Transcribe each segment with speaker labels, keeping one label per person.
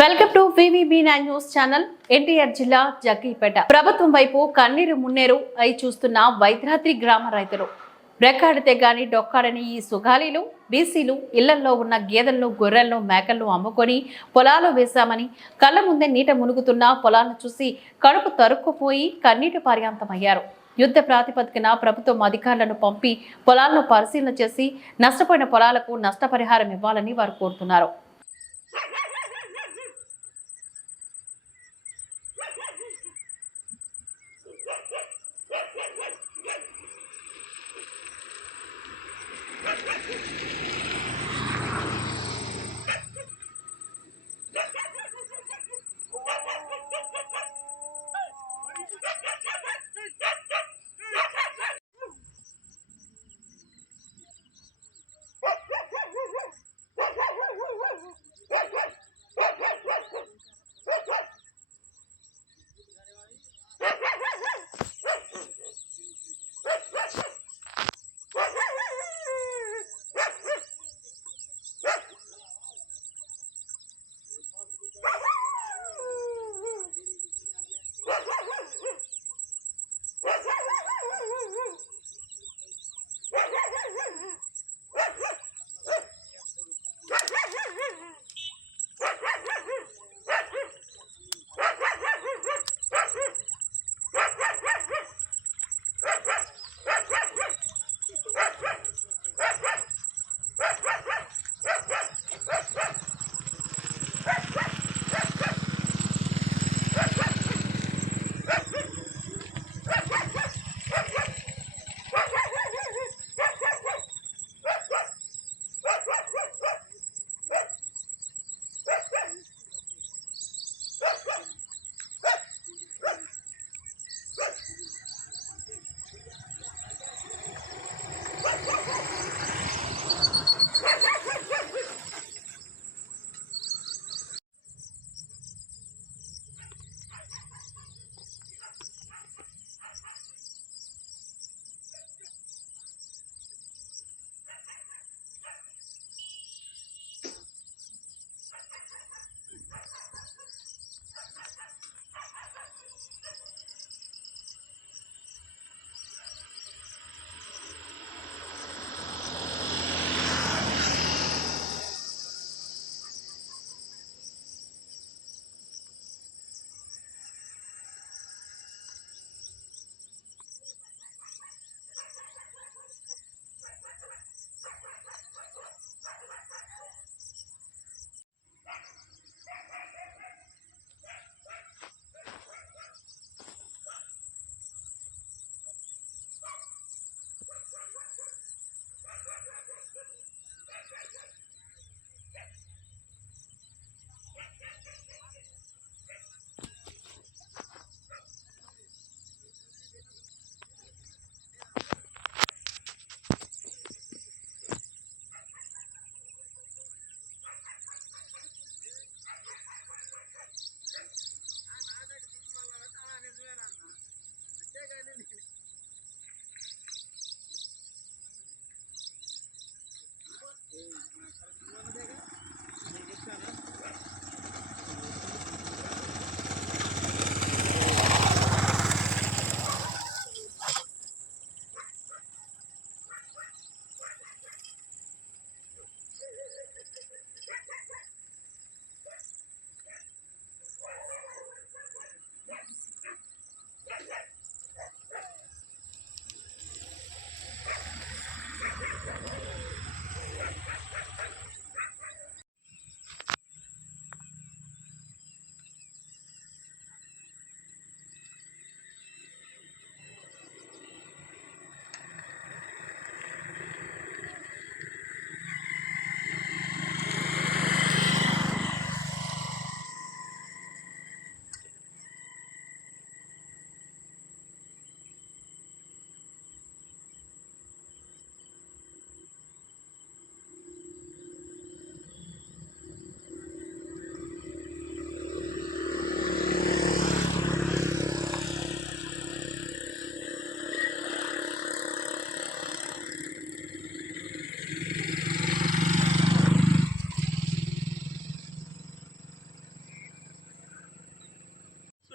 Speaker 1: Welcome to VVB news channel. NTR జిల్లా జగ్గీపేట. ప్రభుత్వం వైపు కన్నీరు మున్నేరు అయి చూస్తున్న వైద్రాద్రి గ్రామ రైతులు. రెక్కాడితే గాని డొక్కాడని ఈ సుగాలీలు బీసీలు ఇళ్ళల్లో ఉన్న గేదెలను గొర్రెలను మేకలను అమ్ముకొని పొలాలు వేశామని కళ్ళ ముందే నీట మునుగుతున్న పొలాలను చూసి కడుపు తరుక్కుపోయి కన్నీటి పర్యాంతమయ్యారు. యుద్ధ ప్రాతిపదికన ప్రభుత్వం అధికారులను పంపి పొలాలను పరిశీలన చేసి నష్టపోయిన పొలాలకు నష్టపరిహారం ఇవ్వాలని వారు కోరుతున్నారు. Thank you.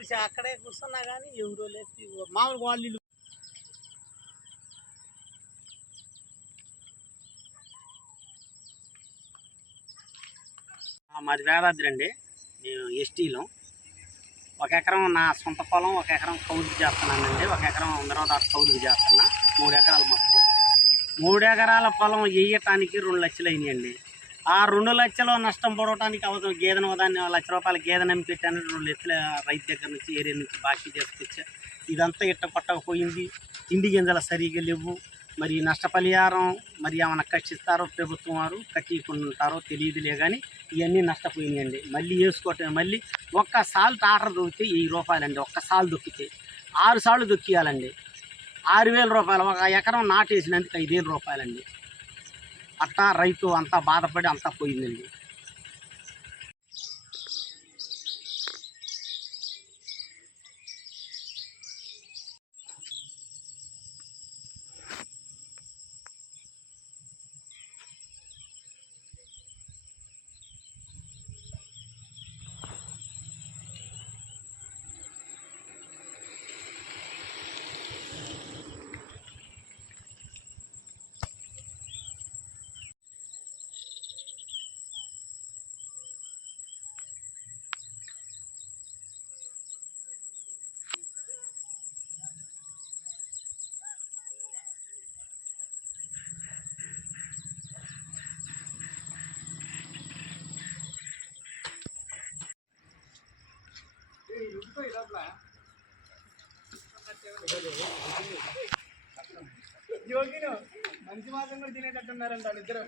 Speaker 2: చూసి అక్కడే కూర్చున్నా కానీ ఎవరో లేదు మామూలు వాళ్ళు మాది వేదాద్రి అండి. నేను ఎస్టీలో. ఒక ఎకరం నా సొంత పొలం ఒక ఎకరం కౌలుకి చేస్తున్నానండి. ఒక ఎకరం అందరం దాకా కౌలుకి చేస్తున్నా. మూడు ఎకరాలు మొత్తం. మూడు ఎకరాల పొలం వేయటానికి రెండు లక్షలు అయినాయండి. ఆ రెండు లక్షలు నష్టం పడవటానికి అవసరం గేదెను దాన్ని లక్ష రూపాయల గేదెను అమ్మి పెట్టాను రెండు లక్షల రైతు దగ్గర నుంచి ఏరియా నుంచి బాకీ చేసుకొచ్చా ఇదంతా ఇట్ట కొట్టకపోయింది. తిండి గింజలు సరిగా లేవు. మరి నష్టపరిహారం మరి ఏమైనా కట్టిస్తారో ప్రభుత్వం వారు కట్టికుంటారో తెలియదులే కానీ ఇవన్నీ నష్టపోయినాయండి. మళ్ళీ వేసుకోవటం మళ్ళీ ఒక్క సాల్ టాటర్ దొక్కితే వెయ్యి రూపాయలండి. ఒక్క సాల్ దొక్కితే ఆరు సార్లు దొక్కియాలండి. ఆరు వేల రూపాయలు ఒక ఎకరం నాటేసినందుకు ఐదు వేల రూపాయలండి. అట్టా రైతు అంతా బాధపడి అంతా పోయిందండి. మంచి మాసం కూడా తినేటట్టున్నారంట ఇద్దరు.